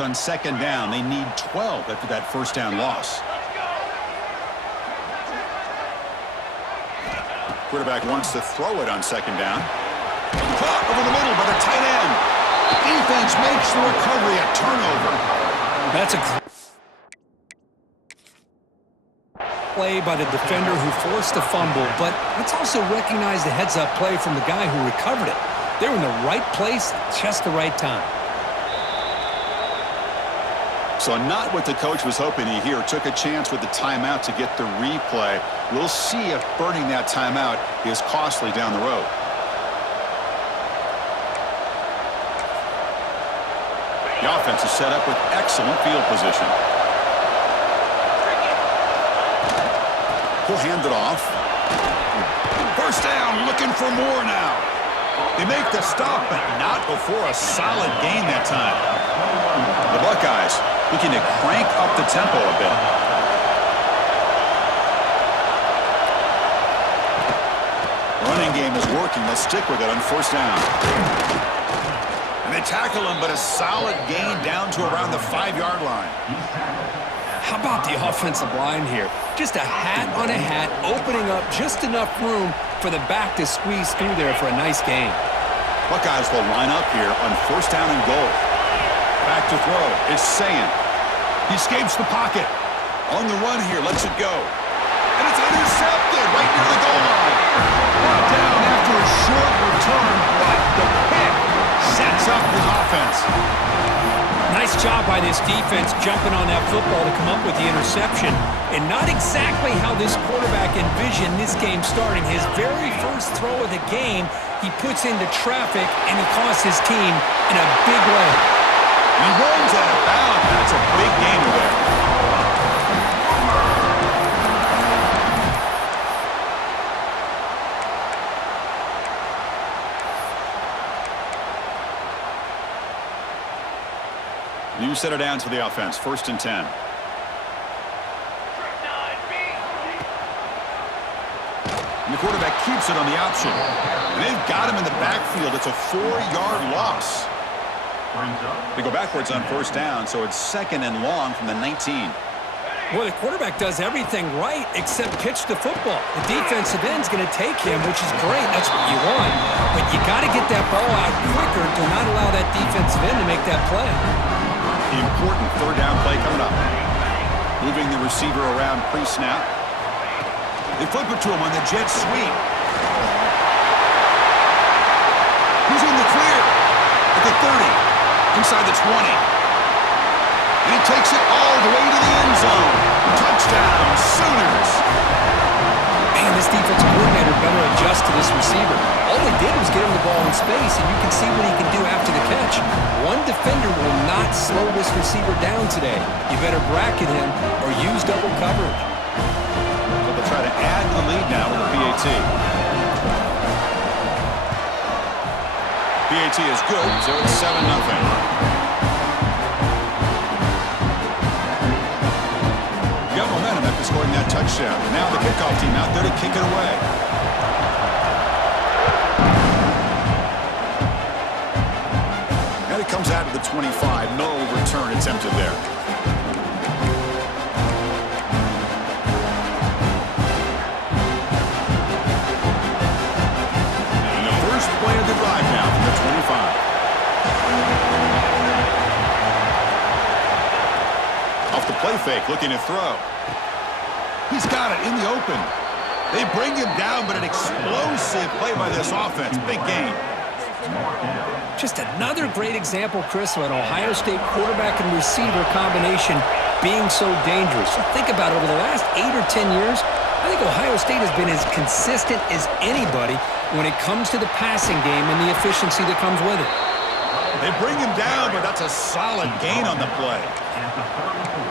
On second down, they need 12 after that first down loss. Quarterback wants to throw it on second down. Caught over the middle by the tight end. Defense makes the recovery, a turnover. That's a play by the defender who forced the fumble, but let's also recognize the heads-up play from the guy who recovered it. They were in the right place at just the right time. So not what the coach was hoping to hear. Took a chance with the timeout to get the replay. We'll see if burning that timeout is costly down the road. The offense is set up with excellent field position. He'll hand it off. First down, looking for more now. They make the stop, but not before a solid gain that time. The Buckeyes looking to crank up the tempo a bit. Running game is working. They'll stick with it on first down. And they tackle him, but a solid gain down to around the 5-yard line. How about the offensive line here? Just a hat on a hat, opening up just enough room for the back to squeeze through there for a nice gain. Buckeyes will line up here on first down and goal. Back to throw. It's Sayan. He escapes the pocket. On the run here, lets it go. And it's intercepted right near the goal line. Brought down after a short return, but the pick sets up his offense. Nice job by this defense jumping on that football to come up with the interception. And not exactly how this quarterback envisioned this game starting. His very first throw of the game, he puts into traffic, and he costs his team in a big way. He runs out of bounds. That's a big gainer there. New center down to the offense. First and 10. And the quarterback keeps it on the option. And they've got him in the backfield. It's a 4-yard loss. They go backwards on first down, so it's second and long from the 19. Well, the quarterback does everything right except pitch the football. The defensive end's going to take him, which is great. That's what you want. But you got to get that ball out quicker to not allow that defensive end to make that play. The important third down play coming up. Moving the receiver around pre-snap. They flip it to him on the jet sweep. He's in the clear at the 30. Inside the 20. And he takes it all the way to the end zone. Touchdown, Sooners. Man, this defensive coordinator better adjust to this receiver. All they did was get him the ball in space, and you can see what he can do after the catch. One defender will not slow this receiver down today. You better bracket him or use double coverage. So they'll try to add to the lead now with the PAT. PAT is good, so it's 7-0. Got momentum after scoring that touchdown. Now the kickoff team out there to kick it away. And it comes out of the 25. No return attempted there. Play of the drive now from the 25. Off the play fake, looking to throw. He's got it in the open. They bring him down, but an explosive play by this offense. Big gain. Just another great example, Chris, of an Ohio State quarterback and receiver combination being so dangerous. Think about it, over the last 8 or 10 years, I think Ohio State has been as consistent as anybody when it comes to the passing game and the efficiency that comes with it. They bring him down, but that's a solid gain on the play.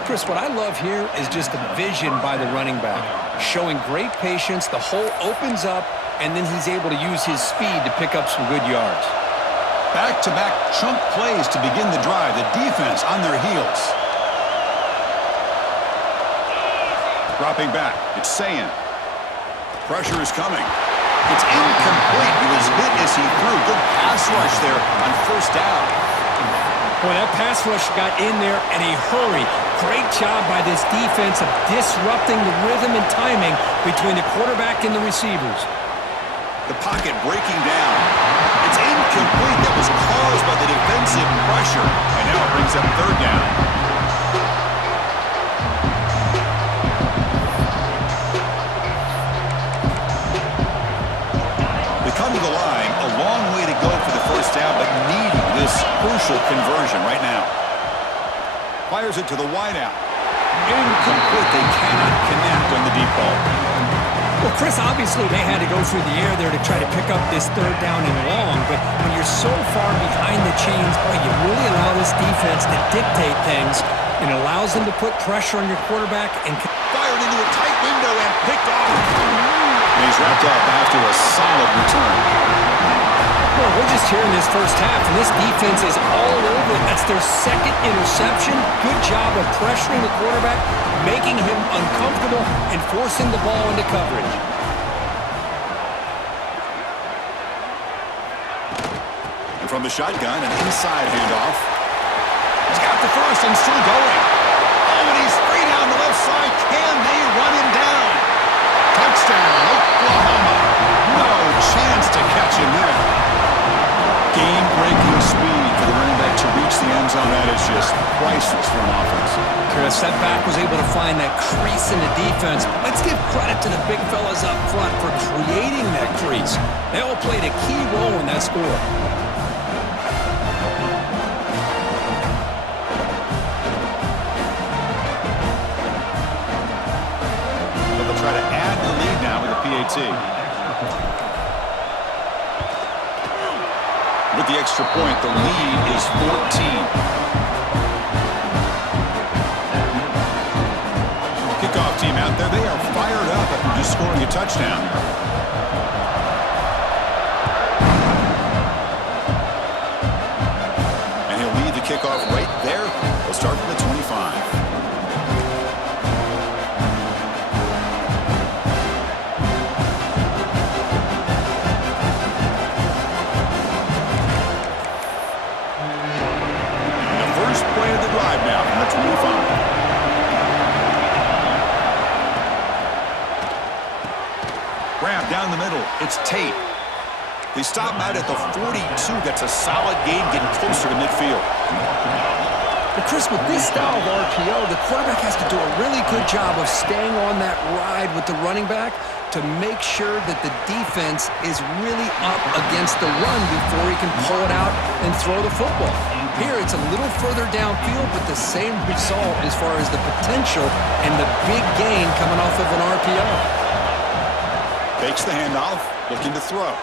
Chris, what I love here is just the vision by the running back, showing great patience. The hole opens up, and then he's able to use his speed to pick up some good yards. Back-to-back chunk plays to begin the drive. The defense on their heels. Dropping back. It's Sayan. Pressure is coming. It's incomplete. He was hit as he threw. Good pass rush there on first down. Boy, that pass rush got in there in a hurry. Great job by this defense of disrupting the rhythm and timing between the quarterback and the receivers. The pocket breaking down. It's incomplete. That was caused by the defensive pressure. And now it brings up third down. They come to the line. A long way to go for the first down, but needing this crucial conversion right now. Fires it to the wideout. Incomplete. They cannot connect on the deep ball. Well, Chris, obviously they had to go through the air there to try to pick up this third down and long, but when you're so far behind the chains, boy, you really allow this defense to dictate things, and it allows them to put pressure on your quarterback and fired into a tight window and picked off. And he's wrapped up after a solid return. Well, we're just here in this first half, and this defense is all over it. That's their second interception. Good job of pressuring the quarterback, making him uncomfortable, and forcing the ball into coverage. And from the shotgun, an inside handoff. He's got the first and still going. Oh, and he's free down the left side. Can they run him down? Touchdown, Oklahoma. No chance to catch him there. Game-breaking speed for the running back to reach the end zone. That is just priceless for an offense. Chris, that back was able to find that crease in the defense. Let's give credit to the big fellas up front for creating that crease. They all played a key role in that score. But they'll try to add the lead now with a PAT. With the extra point, the lead is 14. Kickoff team out there. They are fired up after just scoring a touchdown. And he'll lead the kickoff right there. They'll start from the 25. Now from the 25. Grab down the middle. It's Tate. They stop out at the 42. That's a solid gain, getting closer to midfield. But Chris, with this style of RPO, the quarterback has to do a really good job of staying on that ride with the running back to make sure that the defense is really up against the run before he can pull it out and throw the football. Here, it's a little further downfield, but the same result as far as the potential and the big gain coming off of an RPO. Fakes the handoff, looking to throw.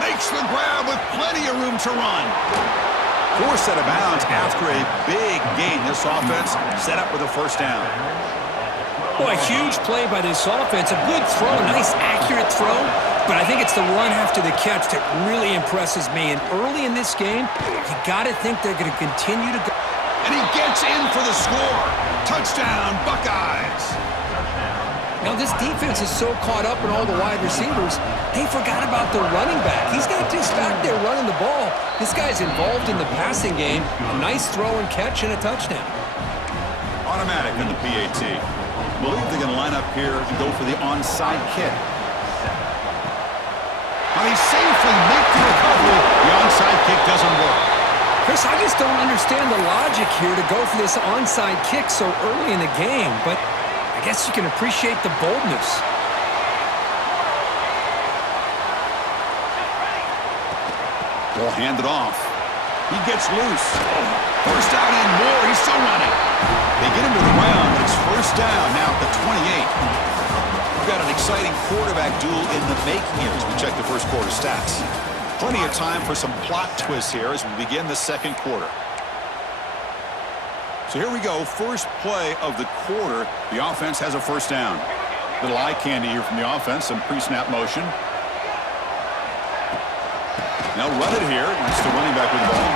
Makes the grab with plenty of room to run. Forced out of bounds after a big gain. This offense set up with a first down. Boy, a huge play by this offense. A good throw, a nice accurate throw. But I think it's the run after the catch that really impresses me. And early in this game, you got to think they're going to continue to go. And he gets in for the score. Touchdown, Buckeyes. Now, this defense is so caught up in all the wide receivers, they forgot about the running back. He's not just back there running the ball. This guy's involved in the passing game. A nice throw and catch and a touchdown. Automatic in the PAT. I believe they're going to line up here and go for the onside kick. Now he safely makes the recovery. The onside kick doesn't work. Chris, I just don't understand the logic here to go for this onside kick so early in the game, but I guess you can appreciate the boldness. Ball handed off. He gets loose. First down and more. He's still running. They get him to the ground, but it's first down now at the 28. We've got an exciting quarterback duel in the making here as we check the first quarter stats. Plenty of time for some plot twists here as we begin the second quarter. So here we go, first play of the quarter. The offense has a first down. Little eye candy here from the offense, some pre-snap motion. Now run it here. It's the running back with the ball.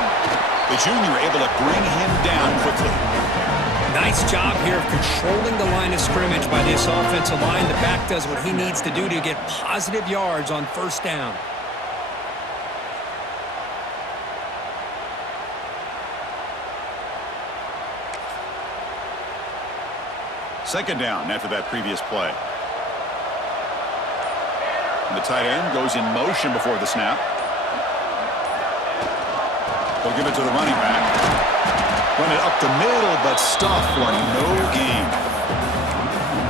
The junior able to bring him down quickly. Nice job here of controlling the line of scrimmage by this offensive line. The back does what he needs to do to get positive yards on first down. Second down after that previous play. And the tight end goes in motion before the snap. They'll give it to the running back. Run it up the middle, but stuff for no gain.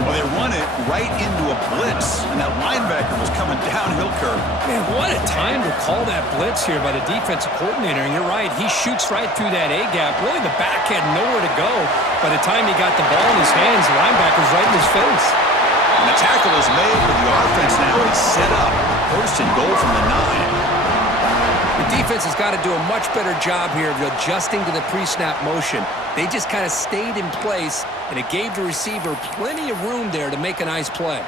Well, they run it right into a blitz, and that linebacker was coming downhill curve. Man, what a time to call that blitz here by the defensive coordinator. And you're right, he shoots right through that A-gap. Really, the back had nowhere to go. By the time he got the ball in his hands, the linebacker's right in his face. And the tackle is made, but the offense now is set up. First and goal from the 9. The defense has got to do a much better job here of adjusting to the pre-snap motion. They just kind of stayed in place, and it gave the receiver plenty of room there to make a nice play.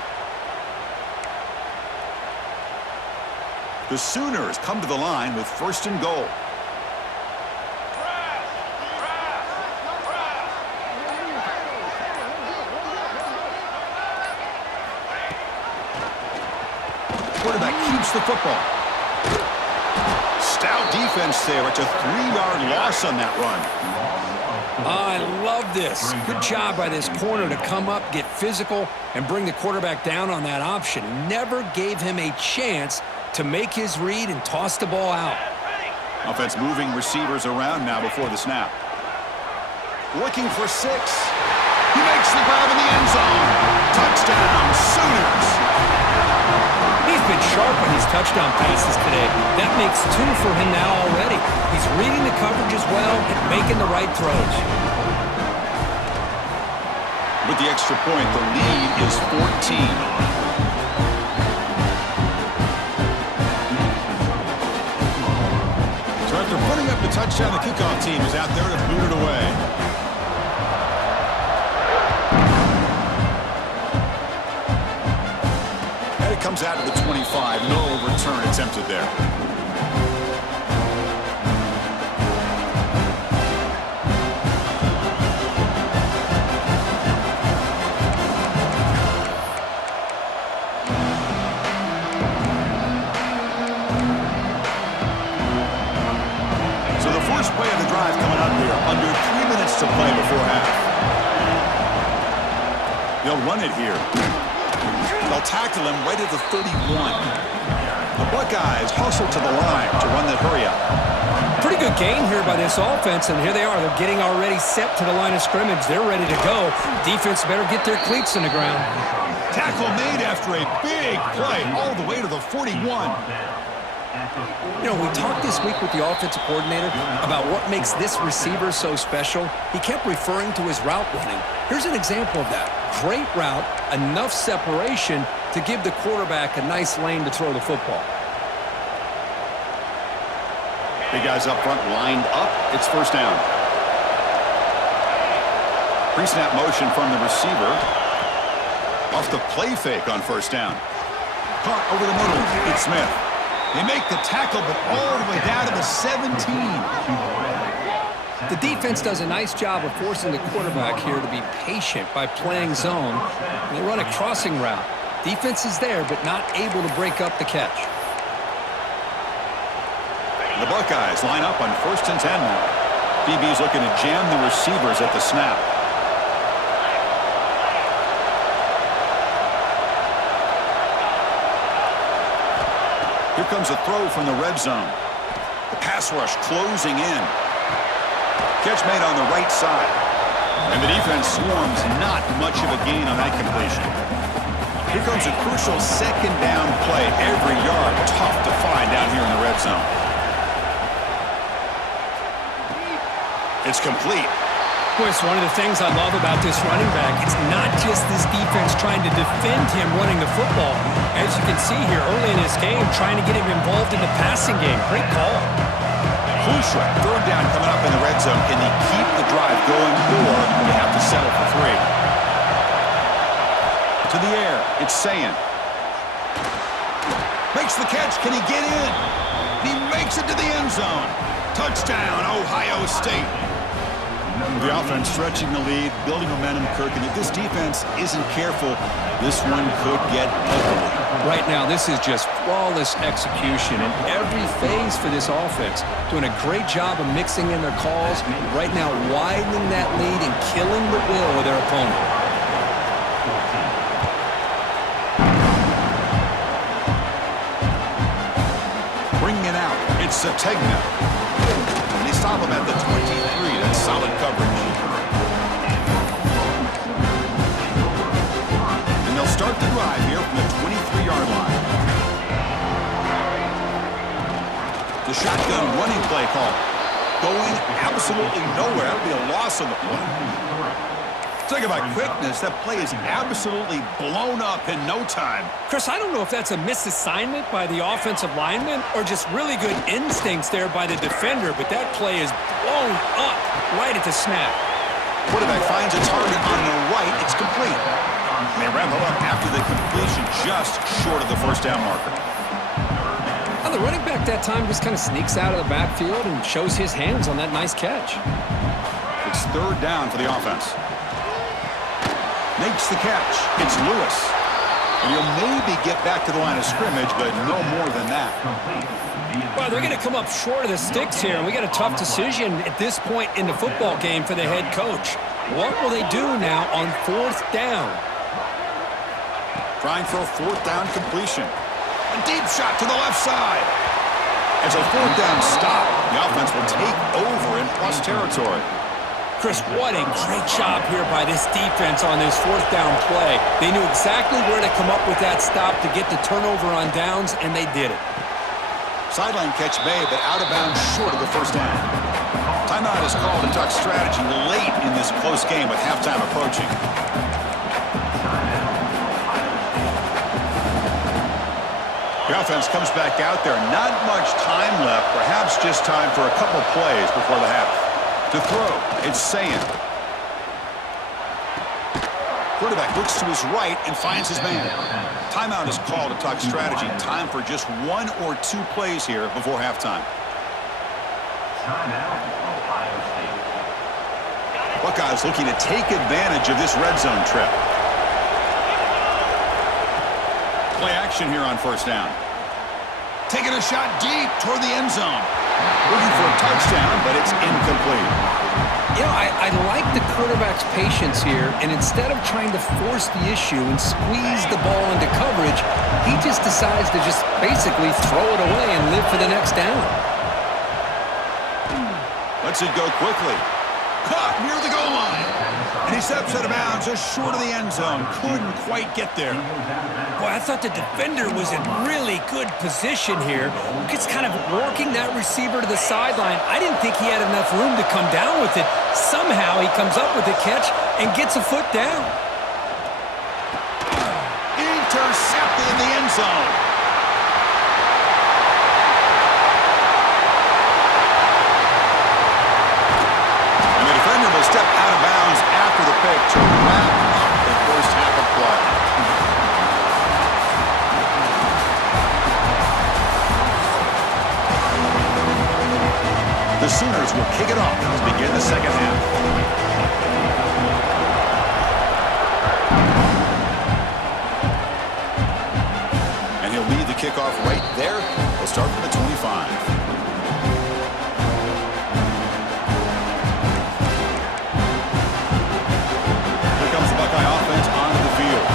The Sooners come to the line with first and goal. Quarterback keeps the football. Stout defense there. It's a 3-yard loss on that run. I love this. Good job by this corner to come up, get physical, and bring the quarterback down on that option. Never gave him a chance to make his read and toss the ball out. Offense moving receivers around now before the snap. Looking for 6. He makes the grab in the end zone. Touchdown, Sooners. He's been sharp on his touchdown passes today. That makes 2 for him now already. He's reading the coverage as well and making the right throws. With the extra point, the lead is 14. So after putting up the touchdown, the kickoff team is out there to boot it away. Comes out to the 25. No return attempted there. So the first play of the drive coming up here. Under 3 minutes to play before half. They'll run it here. They'll tackle him right at the 31. The Buckeyes hustle to the line to run the hurry up. Pretty good gain here by this offense, and here they are. They're getting already set to the line of scrimmage. They're ready to go. Defense better get their cleats in the ground. Tackle made after a big play all the way to the 41. You know, we talked this week with the offensive coordinator about what makes this receiver so special. He kept referring to his route running. Here's an example of that. Great route, enough separation to give the quarterback a nice lane to throw the football. Big guys up front lined up. It's first down. Pre-snap motion from the receiver. Off the play fake on first down. Caught over the middle. It's Smith. They make the tackle, but all the way down to the 17. The defense does a nice job of forcing the quarterback here to be patient by playing zone. They run a crossing route. Defense is there, but not able to break up the catch. The Buckeyes line up on first and 10 now. DB's looking to jam the receivers at the snap. Here comes a throw from the red zone. The pass rush closing in. Catch made on the right side. And the defense swarms not much of a gain on that completion. Here comes a crucial second down play. Every yard tough to find down here in the red zone. It's complete. Boy, it's one of the things I love about this running back. It's not just this defense trying to defend him running the football. As you can see here early in this game, trying to get him involved in the passing game. Great call. Crucial. Third down coming up in the red zone. Can he keep the drive going, or you have to settle for 3? To the air. It's Sayin. Makes the catch. Can he get in? He makes it to the end zone. Touchdown, Ohio State. The offense stretching the lead, building momentum, Kirk, and if this defense isn't careful, this one could get ugly. Right now, this is just flawless execution in every phase for this offense. Doing a great job of mixing in their calls. Right now, widening that lead and killing the will of their opponent. It's Sategna. And they stop him at the 23. That's solid coverage. And they'll start the drive here from the 23-yard line. The shotgun running play call. Going absolutely nowhere. That'll be a loss on the play. Talk about quickness. That play is absolutely blown up in no time. Chris, I don't know if that's a misassignment by the offensive lineman or just really good instincts there by the defender, but that play is blown up right at the snap. Quarterback finds a target on the right. It's complete. And they wrap it up after the completion just short of the first down marker. Now, the running back that time just kind of sneaks out of the backfield and shows his hands on that nice catch. It's third down for the offense. Makes the catch. It's Lewis. And he'll maybe get back to the line of scrimmage, but no more than that. Well, they're going to come up short of the sticks here, and we got a tough decision at this point in the football game for the head coach. What will they do now on fourth down? Trying for a fourth down completion. A deep shot to the left side. As a fourth down stop, the offense will take over in plus territory. Chris, what a great job here by this defense on this fourth down play. They knew exactly where to come up with that stop to get the turnover on downs, and they did it. Sideline catch made, but out of bounds short of the first down. Timeout is called to talk strategy late in this close game with halftime approaching. The offense comes back out there. Not much time left. Perhaps just time for a couple plays before the half. To throw, it's Sayan. Quarterback looks to his right and finds his man. Timeout is called to talk strategy. Time for just one or two plays here before halftime. Buckeyes looking to take advantage of this red zone trip. Play action here on first down. Taking a shot deep toward the end zone. Looking for a touchdown, but it's incomplete. You know, I like the quarterback's patience here, and instead of trying to force the issue and squeeze the ball into coverage, he just decides to just basically throw it away and live for the next down. Lets it go quickly. Caught near the goal line. And he steps out of bounds just short of the end zone. Couldn't quite get there. Boy, I thought the defender was in really good position here. Just kind of working that receiver to the sideline. I didn't think he had enough room to come down with it. Somehow he comes up with the catch and gets a foot down. Intercepted in the end zone. And the defender will step out of bounds after the pick to wrap up the first half of play. The Sooners will kick it off to begin the second half. And he'll lead the kickoff right there. They'll start from the 25. Here comes the Buckeye offense onto the field.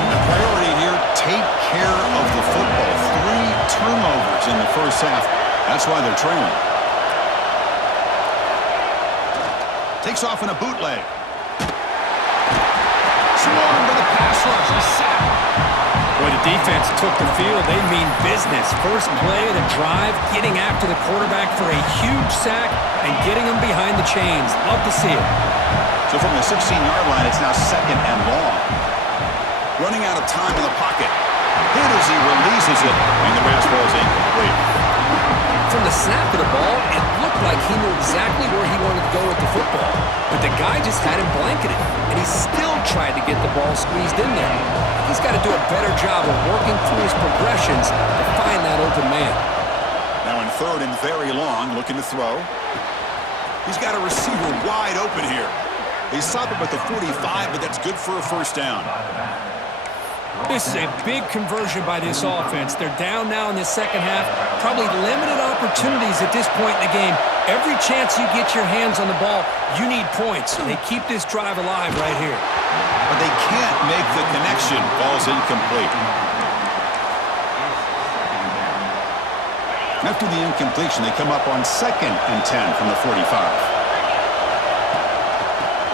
And the priority here, take care of the football. 3 turnovers in the first half. That's why they're trailing. Takes off in a bootleg. Swarmed by the pass rush. A sack. Boy, the defense took the field. They mean business. First play of the drive, getting after the quarterback for a huge sack and getting him behind the chains. Love to see it. So from the 16-yard line, it's now second and long. Running out of time in the pocket. Hit as he releases it, and the pass ball is incomplete. From the snap of the ball, it looked like he knew exactly where he wanted to go with the football. But the guy just had him blanketed, and he still tried to get the ball squeezed in there. He's got to do a better job of working through his progressions to find that open man. Now in third and very long, looking to throw. He's got a receiver wide open here. They stop him at the 45, but that's good for a first down. This is a big conversion by this offense. They're down now in the second half. Probably limited opportunities at this point in the game. Every chance you get your hands on the ball, you need points. They keep this drive alive right here. But they can't make the connection. Ball's incomplete. After the incompletion, they come up on 2nd and 10 from the 45.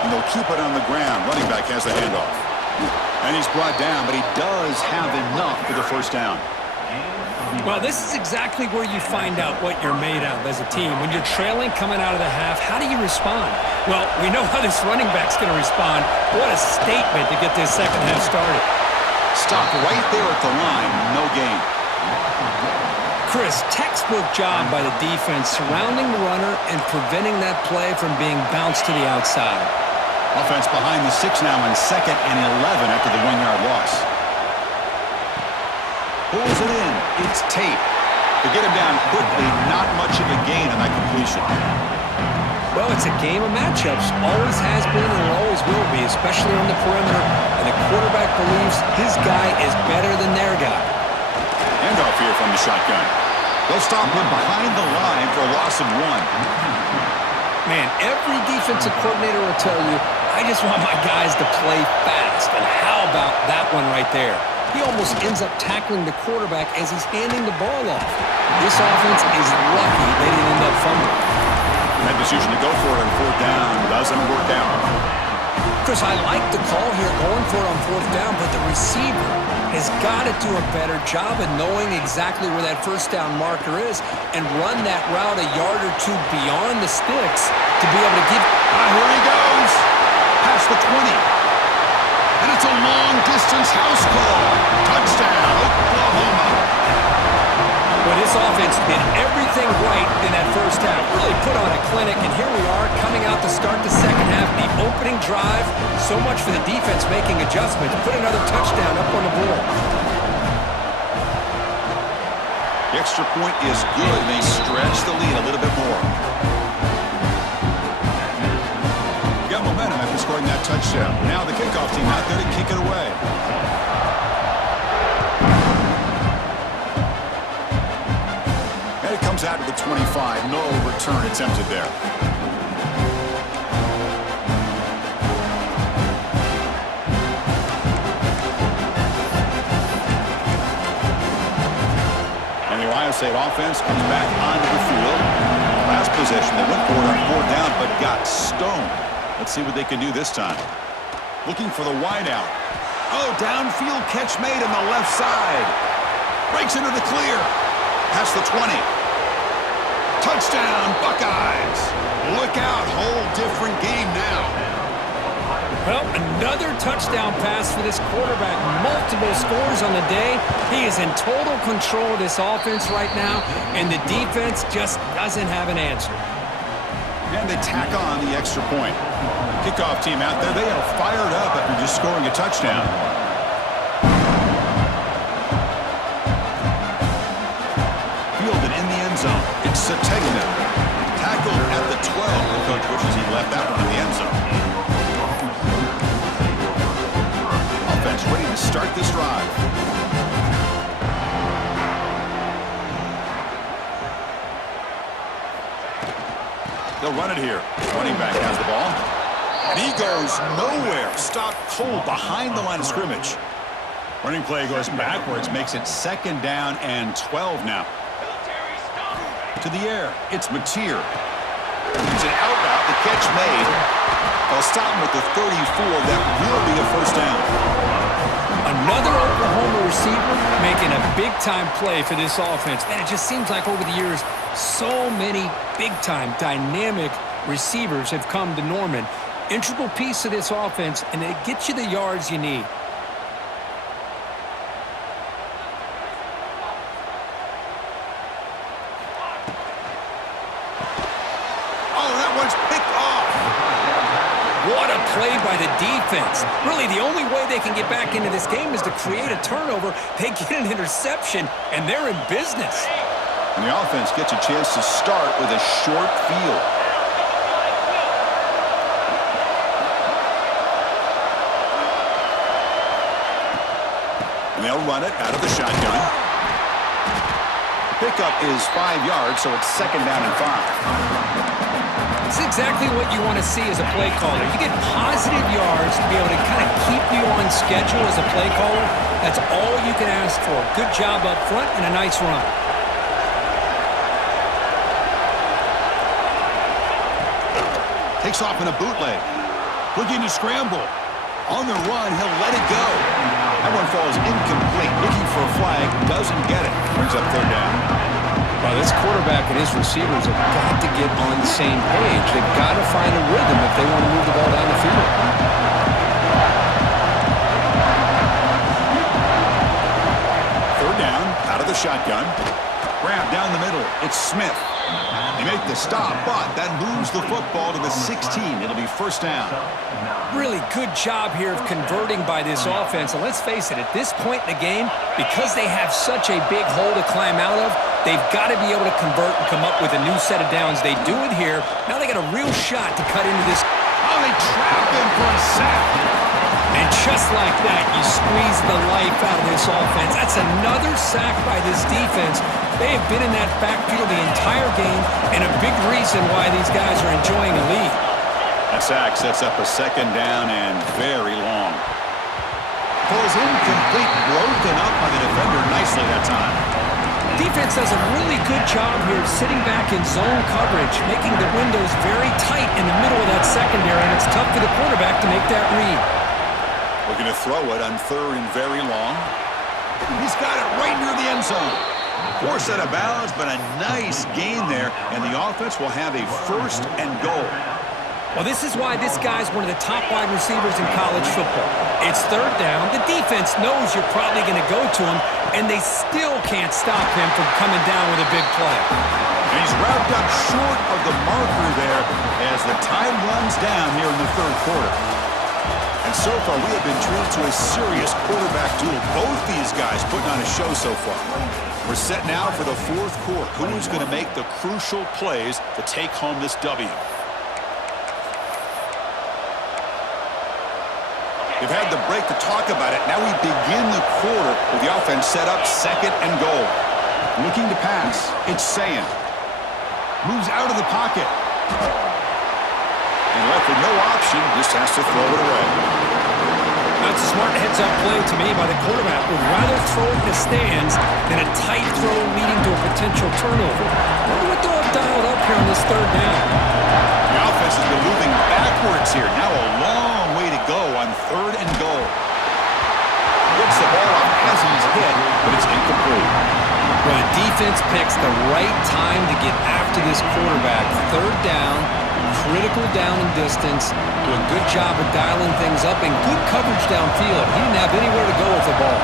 And they'll keep it on the ground. Running back has the handoff. And he's brought down, but he does have enough for the first down. Well, this is exactly where you find out what you're made of as a team. When you're trailing coming out of the half, how do you respond? Well, we know how this running back's going to respond. What a statement to get this second half started. Stop right there at the line. No gain. Chris, textbook job by the defense surrounding the runner and preventing that play from being bounced to the outside. Offense behind the 6 now in 2nd and 11 after the 1-yard loss. Pulls it in. It's Tate. To get him down quickly, not much of a gain on that completion. Well, it's a game of matchups. Always has been and it always will be, especially on the perimeter. And the quarterback believes his guy is better than their guy. Handoff here from the shotgun. They'll stop him behind the line for a loss of 1. Man, every defensive coordinator will tell you, I just want my guys to play fast. And how about that one right there? He almost ends up tackling the quarterback as he's handing the ball off. This offense is lucky they didn't end up fumbling. That decision to go for it on 4th down doesn't work out. Chris, I like the call here going for it on 4th down, but the receiver has got to do a better job of knowing exactly where that first down marker is and run that route a yard or two beyond the sticks to be able to give. Here he goes. Past the 20. And it's a long-distance house call. Touchdown, Oklahoma. Well, this offense did everything right in that first half. Really put on a clinic, and here we are coming out to start the second half. The opening drive, so much for the defense making adjustments. Put another touchdown up on the board. The extra point is good. They stretch the lead a little bit more. Got momentum after scoring that touchdown. Now the kickoff team out there to kick it away. And it comes out to the 25. No return attempted there. And the Ohio State offense comes back onto the field. Last possession, they went for it on 4th down, but got stoned. Let's see what they can do this time. Looking for the wideout. Oh, downfield catch made on the left side. Breaks into the clear. Past the 20. Touchdown, Buckeyes. Look out, whole different game now. Well, another touchdown pass for this quarterback. Multiple scores on the day. He is in total control of this offense right now, and the defense just doesn't have an answer. And they tack on the extra point. Kickoff team out there, they are fired up after just scoring a touchdown. Fielded in the end zone. It's Sategna. Tackled at the 12. The coach wishes he left that one in the end zone. Offense ready to start this drive. They'll run it here. Running back has the ball. And he goes nowhere. Stopped cold behind the line of scrimmage. Running play goes backwards, makes it 2nd down and 12 now. To the air, it's Mateer. It's an out route, the catch made. They'll stop him with the 34. That will be a first down. Another Oklahoma receiver making a big-time play for this offense. Man, it just seems like over the years, so many big-time, dynamic receivers have come to Norman. Integral piece of this offense, and it gets you the yards you need. Oh, that one's picked off. What a play by the defense. Really, the only way they can get back into this game is to create a turnover. They get an interception, and they're in business. And the offense gets a chance to start with a short field. And they'll run it out of the shotgun. Pickup is 5 yards, so it's 2nd down and 5. It's exactly what you want to see as a play caller. You get positive yards to be able to kind of keep you on schedule as a play caller. That's all you can ask for. Good job up front and a nice run. Takes off in a bootleg. Looking to scramble. On the run, he'll let it go. That one falls incomplete. Looking for a flag, doesn't get it. Brings up third down. Well, this quarterback and his receivers have got to get on the same page. They've got to find a rhythm if they want to move the ball down the field. Third down, out of the shotgun. Grab down the middle. It's Smith. They make the stop, but that moves the football to the 16. It'll be first down. Really good job here of converting by this offense. And let's face it, at this point in the game, because they have such a big hole to climb out of, they've got to be able to convert and come up with a new set of downs. They do it here. Now they got a real shot to cut into this. Oh, they trap him for a sack. And just like that, you squeeze the life out of this offense. That's another sack by this defense. They have been in that backfield the entire game, and a big reason why these guys are enjoying a lead. That sack sets up a second down and very long. Pulls incomplete, broken up by the defender nicely that time. Defense does a really good job here sitting back in zone coverage, making the windows very tight in the middle of that secondary, and it's tough for the quarterback to make that read. Looking to throw it on third and very long. He's got it right near the end zone. Poor set of balance, but a nice gain there, and the offense will have a first and goal. Well, this is why this guy's one of the top wide receivers in college football. It's third down. The defense knows you're probably going to go to him, and they still can't stop him from coming down with a big play. And he's wrapped up short of the marker there as the time runs down here in the third quarter. And so far, we have been treated to a serious quarterback duel. Both these guys putting on a show so far. We're set now for the fourth quarter. Who's going to make the crucial plays to take home this W? They've had the break to talk about it. Now we begin the quarter with the offense set up second and goal. Looking to pass. It's Sand. Moves out of the pocket. And left with no option, just has to throw it away. That's a smart heads-up play to me by the quarterback. Would rather throw it in the stands than a tight throw leading to a potential turnover. Wonder what they'll have dialed up here on this third down. The offense has been moving backwards here. Now a long way to go on third and goal. Gets the ball off as he's hit, but it's incomplete. Well, the defense picks the right time to get after this quarterback. Third down, critical down and distance. Do a good job of dialing things up and good coverage downfield. He didn't have anywhere to go with the ball.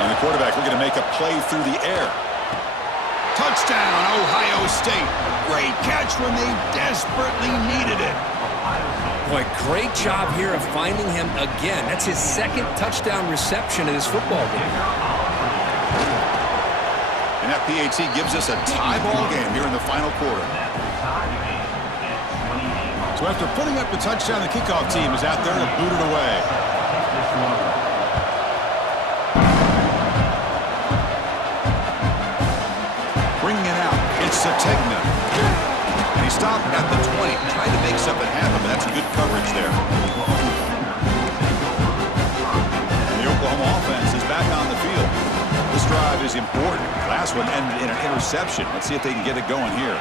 And the quarterback looking to make a play through the air. Touchdown, Ohio State. Great catch when they desperately needed it. Boy, great job here of finding him again. That's his second touchdown reception in this football game. And that PAT gives us a tie ball game here in the final quarter. So after putting up the touchdown, the kickoff team is out there to boot it away. Bringing it out, it's Sategna. And he stopped at the 20, trying to make something happen, but that's good coverage there. And the Oklahoma offense is back on the field. This drive is important. Last one ended in an interception. Let's see if they can get it going here.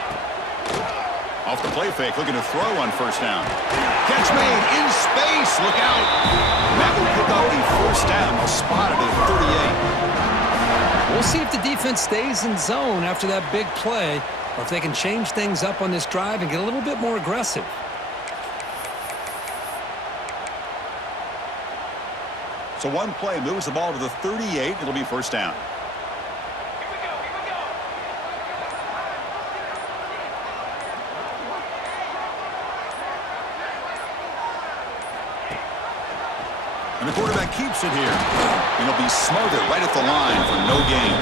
Off the play fake, looking to throw on first down. Catch made in space. Look out. That will pick up the first down. They'll spot it at 38. We'll see if the defense stays in zone after that big play, or if they can change things up on this drive and get a little bit more aggressive. So one play moves the ball to the 38. It'll be first down. And the quarterback keeps it here. And he'll be smothered right at the line for no gain.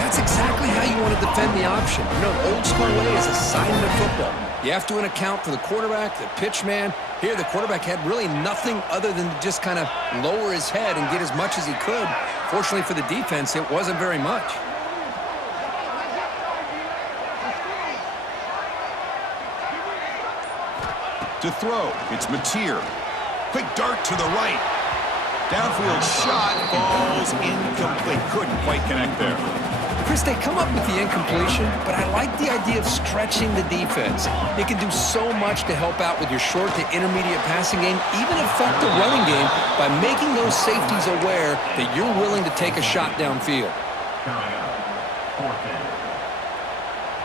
That's exactly how you want to defend the option. You know, old school way is assignment of football. You have to account for the quarterback, the pitch man. Here, the quarterback had really nothing other than to just kind of lower his head and get as much as he could. Fortunately for the defense, it wasn't very much. To throw, it's Mateer. Quick dart to the right. Downfield shot falls incomplete. Couldn't quite connect there. Chris, they come up with the incompletion, but I like the idea of stretching the defense. It can do so much to help out with your short to intermediate passing game, even affect the running game by making those safeties aware that you're willing to take a shot downfield.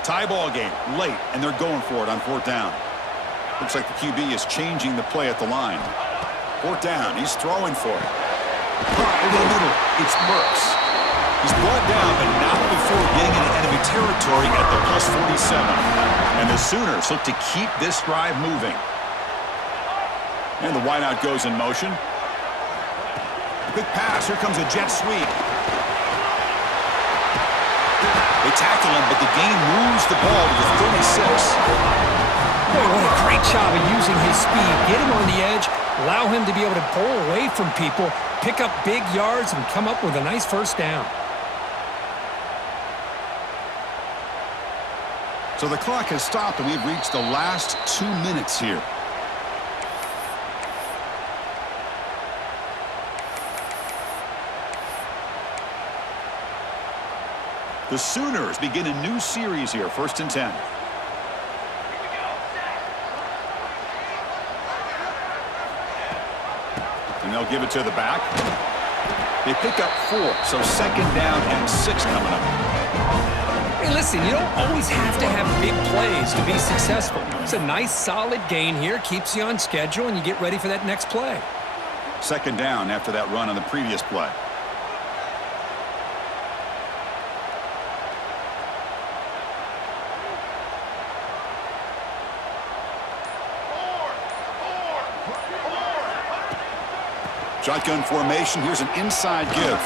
Tie ball game, late, and they're going for it on fourth down. Looks like the QB is changing the play at the line. Fourth down, he's throwing for it. Over the middle, it's Burks. He's brought down, but not before getting into enemy territory at the +47. And the Sooners look to keep this drive moving. And the wideout goes in motion. Quick pass, here comes a jet sweep. They tackle him, but the gain moves the ball to the 36. Boy, what a great job of using his speed. Get him on the edge, allow him to be able to pull away from people, pick up big yards, and come up with a nice first down. So the clock has stopped, and we've reached the last 2 minutes here. The Sooners begin a new series here, 1st and 10. And they'll give it to the back. They pick up 4, so 2nd down and 6 coming up. Hey, listen, you don't always have to have big plays to be successful. It's a nice, solid gain here, keeps you on schedule, and you get ready for that next play. 2nd down after that run on the previous play. Shotgun formation. Here's an inside give.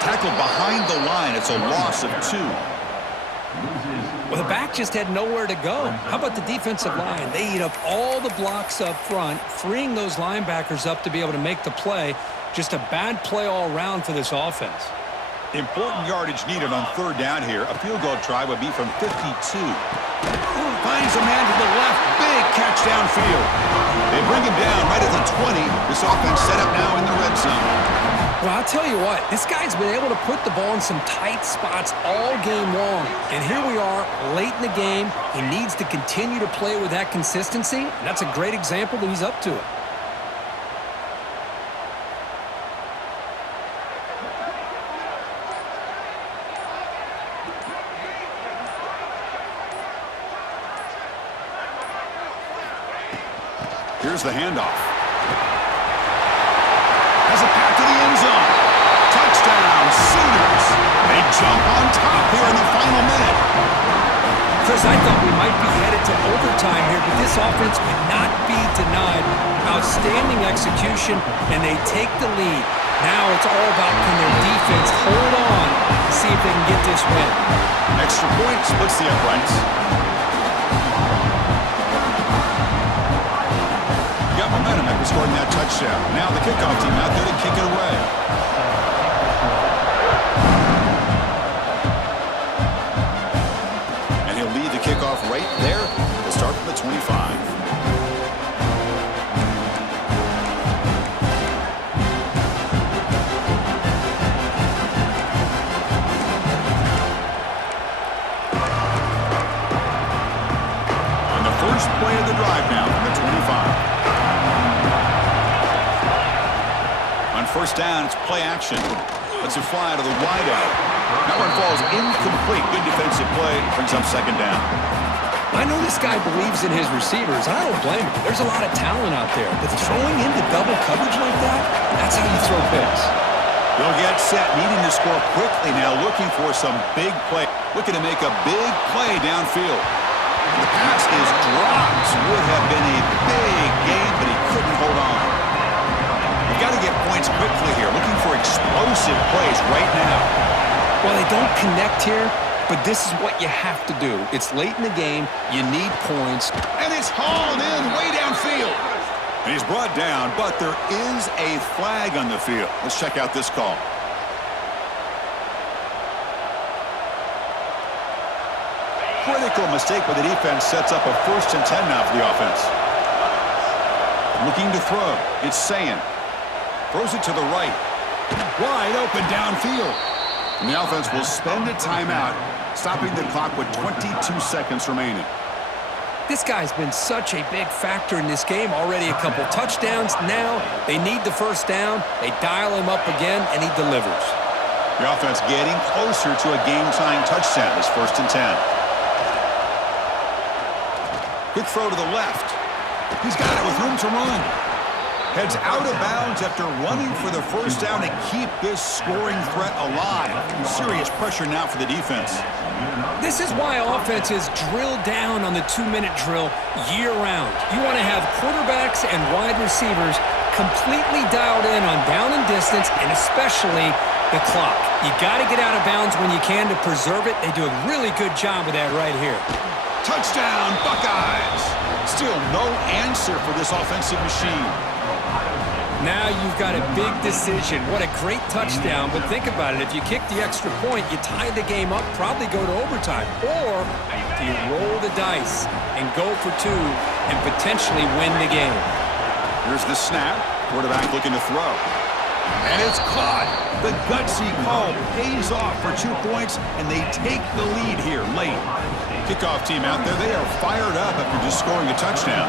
Tackled behind the line. It's a loss of 2. Well, the back just had nowhere to go. How about the defensive line? They eat up all the blocks up front, freeing those linebackers up to be able to make the play. Just a bad play all around for this offense. Important yardage needed on 3rd down here. A field goal try would be from 52. Finds a man to the left. Big catch downfield. They bring him down right at the 20. This offense set up now in the red zone. Well, I'll tell you what, this guy's been able to put the ball in some tight spots all game long. And here we are, late in the game. He needs to continue to play with that consistency. And that's a great example that he's up to it. Here's the handoff. Has a pass to the end zone. Touchdown, Sooners. They jump on top here in the final minute. Chris, I thought we might be headed to overtime here, but this offense could not be denied. Outstanding execution, and they take the lead. Now it's all about can their defense hold on to see if they can get this win. Extra point splits the uprights. Got momentum after scoring that touchdown. Now the kickoff team out there to kick it away. And he'll lead the kickoff right there to start from the 25. On the first play of the drive now from the 25. First down, it's play action. Let's it fly to the wideout. That one falls incomplete. Good defensive play. Brings up 2nd down. I know this guy believes in his receivers. I don't blame him. There's a lot of talent out there. But throwing into double coverage like that, that's how you throw picks. They'll get set, needing to score quickly now, looking for some big play. Looking to make a big play downfield. The pass is dropped. Would have been a big gain, but he couldn't hold on. Got to get points quickly here. Looking for explosive plays right now. Well, they don't connect here, but this is what you have to do. It's late in the game. You need points. And it's hauled in way downfield. And he's brought down, but there is a flag on the field. Let's check out this call. Critical mistake by the defense sets up a 1st and 10 now for the offense. Looking to throw. It's Sayin. Throws it to the right. Wide open downfield. And the offense will spend a timeout, stopping the clock with 22 seconds remaining. This guy's been such a big factor in this game. Already a couple touchdowns. Now they need the first down. They dial him up again, and he delivers. The offense getting closer to a game-tying touchdown. It's 1st and 10. Quick throw to the left. He's got it with room to run. Heads out of bounds after running for the first down to keep this scoring threat alive. Serious pressure now for the defense. This is why offenses drill down on the 2-minute drill year-round. You want to have quarterbacks and wide receivers completely dialed in on down and distance, and especially the clock. You got to get out of bounds when you can to preserve it. They do a really good job of that right here. Touchdown, Buckeyes! Still no answer for this offensive machine. Now you've got a big decision. What a great touchdown, but think about it. If you kick the extra point, you tie the game up, probably go to overtime. Or do you roll the dice and go for 2 and potentially win the game? Here's the snap. Quarterback looking to throw. And it's caught. The gutsy call pays off for 2 points, and they take the lead here late. Kickoff team out there, they are fired up after just scoring a touchdown.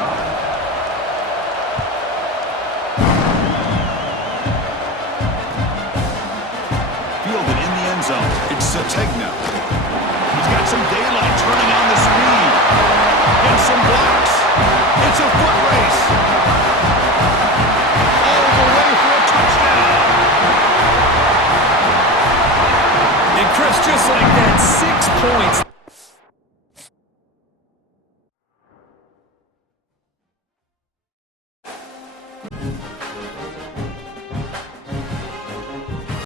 Fielded in the end zone. It's Sategna. He's got some daylight turning on the speed. Gets some blocks. It's a foot race. All the way for a touchdown. And Chris, just like that, 6 points.